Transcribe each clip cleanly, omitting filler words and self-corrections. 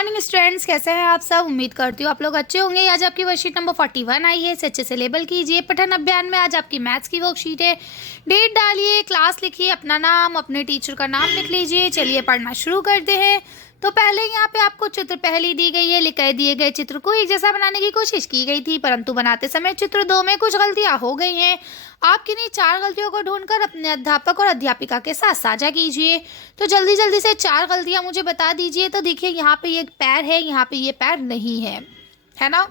Morning students, कैसे हैं आप सब। उम्मीद करती हूँ आप लोग अच्छे होंगे। आज आपकी वर्कशीट नंबर 41 आई है, इसे अच्छे से लेबल कीजिए। पठन अभियान में आज आपकी मैथ्स की वर्कशीट है। डेट डालिए, क्लास लिखिए, अपना नाम, अपने टीचर का नाम लिख लीजिए। चलिए पढ़ना शुरू करते हैं। तो पहले यहाँ पे आपको चित्र पहली दी गई है। लिखे दिए गए चित्र को एक जैसा बनाने की कोशिश की गई थी, परंतु बनाते समय चित्र 2 में कुछ गलतियां हो गई हैं। आप किन्हीं 4 गलतियों को ढूंढकर अपने अध्यापक और अध्यापिका के साथ साझा कीजिए। तो जल्दी जल्दी से 4 गलतियां मुझे बता दीजिए। तो देखिए, यहाँ पे ये पैर है, यहाँ पे ये पैर नहीं है ना।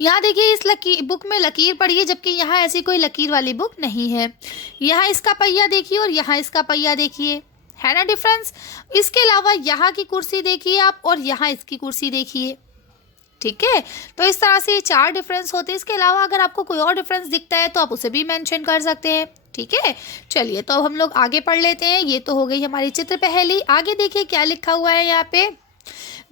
यहाँ देखिए, इस बुक में लकीर पड़ी है, जबकि यहाँ ऐसी कोई लकीर वाली बुक नहीं है। यहाँ इसका पहिया देखिए और यहाँ इसका पहिया देखिए, है ना डिफरेंस। इसके अलावा यहाँ की कुर्सी देखिए आप, और यहाँ इसकी कुर्सी देखिए। ठीक है, तो इस तरह से 4 डिफरेंस होते हैं। इसके अलावा अगर आपको कोई और डिफरेंस दिखता है तो आप उसे भी मेंशन कर सकते हैं। ठीक है, चलिए तो अब हम लोग आगे पढ़ लेते हैं। ये तो हो गई हमारी चित्र पहली। आगे देखिए क्या लिखा हुआ है यहाँ पे।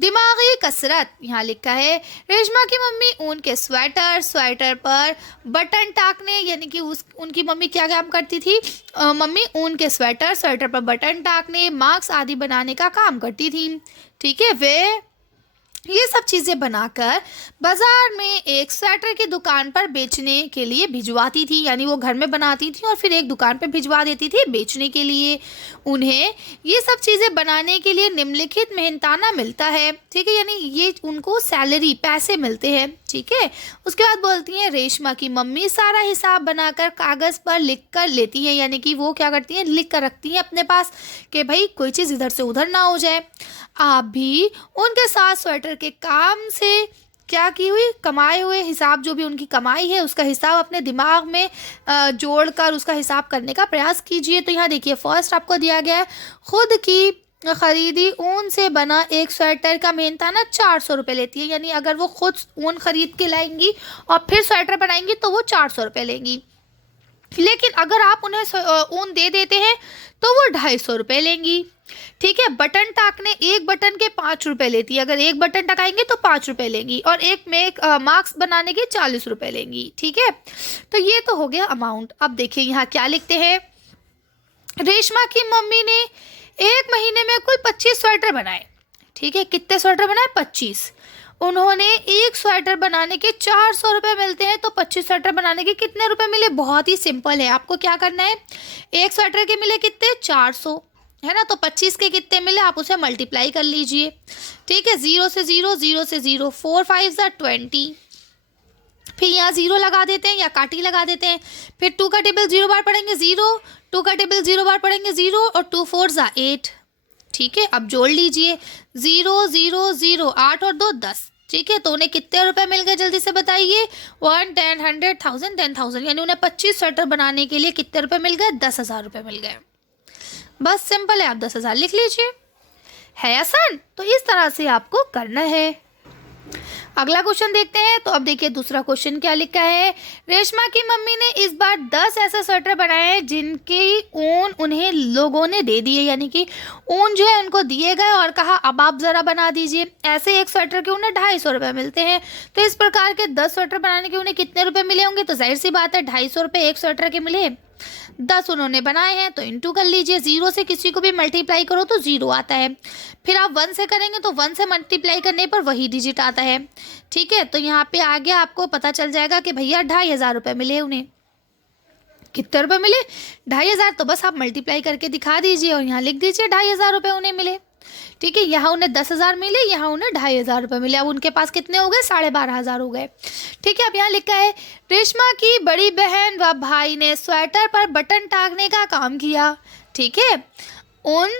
दिमागी कसरत। यहाँ लिखा है, रेशमा की मम्मी ऊन के स्वेटर पर बटन टाकने, यानी कि उनकी मम्मी क्या काम करती थी। मम्मी ऊन के स्वेटर पर बटन टाकने, मार्क्स आदि बनाने का काम करती थी। ठीक है, वे ये सब चीज़ें बनाकर बाजार में एक स्वेटर की दुकान पर बेचने के लिए भिजवाती थी। यानी वो घर में बनाती थी और फिर एक दुकान पर भिजवा देती थी बेचने के लिए। उन्हें ये सब चीज़ें बनाने के लिए निम्नलिखित मेहनताना मिलता है। ठीक है, यानी ये उनको सैलरी, पैसे मिलते हैं। ठीक है, उसके बाद बोलती हैं, रेशमा की मम्मी सारा हिसाब बनाकर कागज़ पर लिख कर लेती हैं। यानी कि वो क्या करती हैं, लिख कर रखती हैं अपने पास कि भाई कोई चीज़ इधर से उधर ना हो जाए। आप भी उनके साथ स्वेटर के काम से क्या की हुई, कमाए हुए हिसाब, जो भी उनकी कमाई है उसका हिसाब अपने दिमाग में जोड़कर उसका हिसाब करने का प्रयास कीजिए। तो यहाँ देखिए, फर्स्ट आपको दिया गया है, खुद की खरीदी ऊन से बना एक स्वेटर का मेहनताना 400 रुपये लेती है। यानी अगर वो खुद ऊन खरीद के लाएंगी और फिर स्वेटर बनाएंगी तो वो 400 रुपये लेंगी। लेकिन अगर आप उन्हें ऊन दे देते हैं तो वो 250 रुपये लेंगी। ठीक है, बटन टाकने एक बटन के 5 रुपये लेती है। अगर एक बटन टकाएंगे तो 5 रुपये लेंगी, और एक में मार्क्स बनाने के 40 रुपये लेंगी। ठीक है, तो ये तो हो गया अमाउंट। अब देखिए यहाँ क्या लिखते हैं, रेशमा की मम्मी ने एक महीने में कुल 25 स्वेटर बनाए। ठीक है, कितने स्वेटर बनाए, 25। उन्होंने एक स्वेटर बनाने के 400 रुपये मिलते हैं, तो 25 स्वेटर बनाने के कितने रुपए मिले। बहुत ही सिंपल है, आपको क्या करना है, एक स्वेटर के मिले कितने, 400, है ना। तो 25 के कितने मिले, आप उसे मल्टीप्लाई कर लीजिए। ठीक है, 0 से 0, 0 से 0, 4 5 20। फिर यहाँ 0 लगा देते हैं या काटी लगा देते हैं। फिर 2 का टेबल 0 बार पढ़ेंगे 0, 2 का टेबल 0 बार पढ़ेंगे 0, और 2 4 8। ठीक है, अब जोड़ लीजिए, 0 0 0, 8 और 2 10। ठीक है, तो उन्हें कितने रुपए मिल गए, जल्दी से बताइए। 1 10 100 1000 10,000, यानी उन्हें 25 स्वेटर बनाने के लिए कितने रुपए मिल गए, 10,000 रुपये मिल गए। बस सिंपल है, आप 10,000 लिख लीजिए। है आसान, तो इस तरह से आपको करना है। अगला क्वेश्चन देखते हैं। तो अब देखिए दूसरा क्वेश्चन क्या लिखा है, रेशमा की मम्मी ने इस बार 10 ऐसे स्वेटर बनाए हैं जिनकी ऊन उन्हें लोगों ने दे दिए। यानी कि ऊन जो है उनको दिए गए और कहा अब आप ज़रा बना दीजिए। ऐसे एक स्वेटर के उन्हें 250 रुपये मिलते हैं। तो इस प्रकार के 10 स्वेटर बनाने के उन्हें कितने रुपये मिले होंगे, तो जाहिर सी बात है 250 रुपये एक स्वेटर के मिले। 10 उन्होंने बनाए हैं तो इंटू कर लीजिए। 0 से किसी को भी मल्टीप्लाई करो तो 0 आता है। फिर आप 1 से करेंगे तो 1 से मल्टीप्लाई करने पर वही डिजिट आता है। ठीक है, तो यहाँ पे आगे आपको पता चल जाएगा कि भैया 2,500 रुपये मिले उन्हें। कितने रुपये मिले, 2,500। तो बस आप मल्टीप्लाई करके दिखा दीजिए और यहाँ लिख दीजिए 2,500 रुपये उन्हें मिले। ठीक है, यहाँ उन्हें 10,000 मिले, यहाँ उन्हें 2,500 रुपये मिले। अब उनके पास कितने हो गए, 12,500 हो गए। ठीक है, अब यहाँ लिखा है, रेशमा की बड़ी बहन व भाई ने स्वेटर पर बटन टाकने का काम किया। ठीक है, उन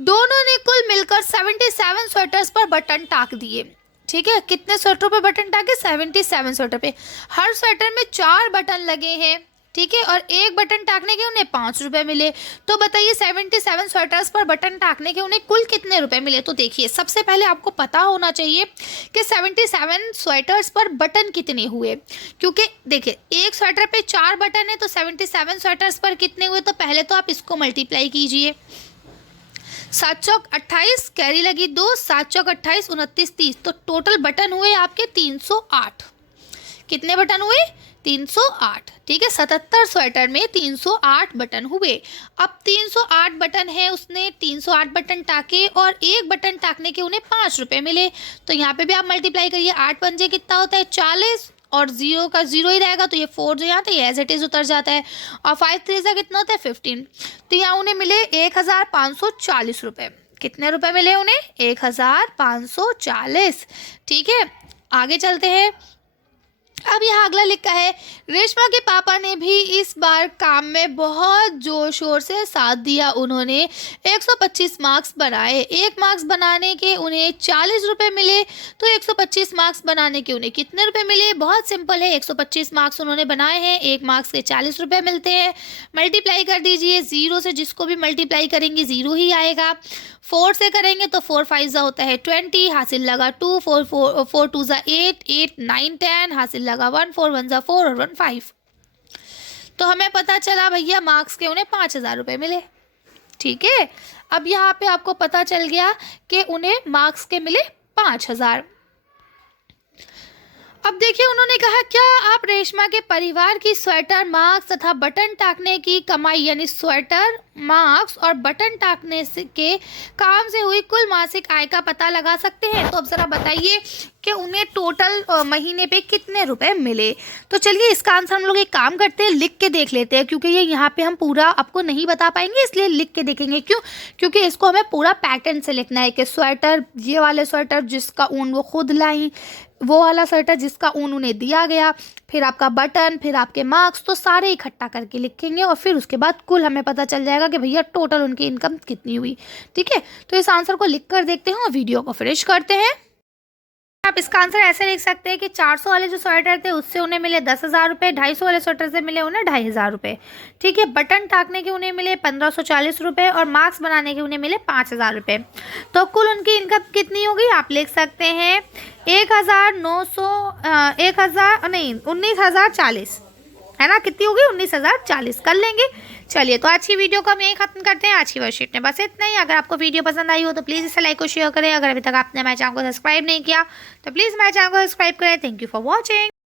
दोनों ने कुल मिलकर 77 स्वेटर्स पर बटन टाक दिए। ठीक है, कितने स्वेटर पे बटन टाके, 77 स्वेटर पे। हर स्वेटर में 4 बटन लगे हैं। ठीक है, और एक बटन टाकने के उन्हें 5 रुपये मिले। तो बताइए 77 स्वेटर्स पर बटन टाकने के उन्हें कुल कितने रुपए मिले। तो देखिए, सबसे पहले आपको पता होना चाहिए कि 77 स्वेटर्स पर बटन कितने हुए, क्योंकि देखिए एक स्वेटर पे 4 बटन है, तो 77 स्वेटर्स पर कितने हुए। तो पहले तो आप इसको मल्टीप्लाई कीजिए। 7 चौक 28, कैरी लगी 2, 7 चौक 28, 29 30, तो टोटल बटन हुए आपके 308। कितने बटन हुए, 308। ठीक है, 77 स्वेटर में 308 बटन हुए। अब 308 बटन है, उसने 308 बटन टाके और एक बटन टाकने के उन्हें 5 रुपये मिले। तो यहाँ पे भी आप मल्टीप्लाई करिए, 8 पंजे कितना होता है 40, और जीरो का जीरो ही रहेगा, तो ये 4 जो यहाँ था ये एज इट इज़ उतर जाता है, और 5 3 का कितना होता है 15। तो यहाँ उन्हें मिले 1540 रुपये। कितने रुपए मिले उन्हें? 1540। ठीक है, आगे चलते हैं। अब यहाँ अगला लिखा है, रेशमा के पापा ने भी इस बार काम में बहुत जोर शोर से साथ दिया। उन्होंने 125 मार्क्स बनाए। 1 मार्क्स बनाने के उन्हें 40 रुपये मिले। तो 125 मार्क्स बनाने के उन्हें कितने रुपए मिले? बहुत सिंपल है, 125 मार्क्स उन्होंने बनाए हैं, 1 मार्क्स के 40 रुपये मिलते हैं। मल्टीप्लाई कर दीजिए, 0 से जिसको भी मल्टीप्लाई करेंगे 0 ही आएगा। 4 से करेंगे तो 4 5 होता है 20, हासिल लगा 2, 4 2 8, 8 9 10, हासिल लगा 1, 4 1 4 और 1 5। तो हमें पता चला भैया मार्क्स के उन्हें 5000 रुपये मिले। ठीक है, अब यहाँ पे आपको पता चल गया कि उन्हें मार्क्स के मिले 5000। अब देखिए, उन्होंने कहा, क्या आप रेशमा के परिवार की स्वेटर मार्क्स तथा बटन टाकने की कमाई यानी स्वेटर मार्क्स और बटन टाकने से के काम से हुई कुल मासिक आय का पता लगा सकते हैं? तो अब ज़रा बताइए कि उन्हें टोटल महीने पे कितने रुपए मिले। तो चलिए इसका आंसर हम लोग एक काम करते हैं, लिख के देख लेते हैं, क्योंकि ये यहाँ पे हम पूरा आपको नहीं बता पाएंगे, इसलिए लिख के देखेंगे। क्यों? क्योंकि इसको हमें पूरा पैटर्न से लिखना है कि स्वेटर, ये वाले स्वेटर जिसका ऊन वो खुद लाई, वो वाला स्वेटर जिसका ऊन उन्हें दिया गया, फिर आपका बटन, फिर आपके मार्क्स, तो सारे इकट्ठा करके लिखेंगे और फिर उसके बाद कुल हमें पता चल जाएगा कि भैया टोटल उनकी इनकम कितनी हुई। ठीक है, तो इस आंसर को लिख कर देखते हैं और वीडियो को फिनिश करते हैं। आप इसका आंसर ऐसे लिख सकते हैं कि 400 वाले जो स्वेटर थे उससे उन्हें मिले 10,000 रुपये, 250 वाले स्वेटर से मिले उन्हें 2,500 रुपये। ठीक है, बटन टाकने के उन्हें मिले 1540 रुपये और मार्क्स बनाने के उन्हें मिले 5000 रुपये। तो कुल उनकी इनकम कितनी हो गई? आप लिख सकते हैं 19,040 है ना। कितनी होगी? 19,040 कर लेंगे। चलिए, तो आज की वीडियो को हम यहीं खत्म करते हैं। आज की वर्कशीट में बस इतना ही। अगर आपको वीडियो पसंद आई हो तो प्लीज़ इसे लाइक और शेयर करें। अगर अभी तक आपने मेरे चैनल को सब्सक्राइब नहीं किया तो प्लीज़ मेरे चैनल को सब्सक्राइब करें। Thank you for watching.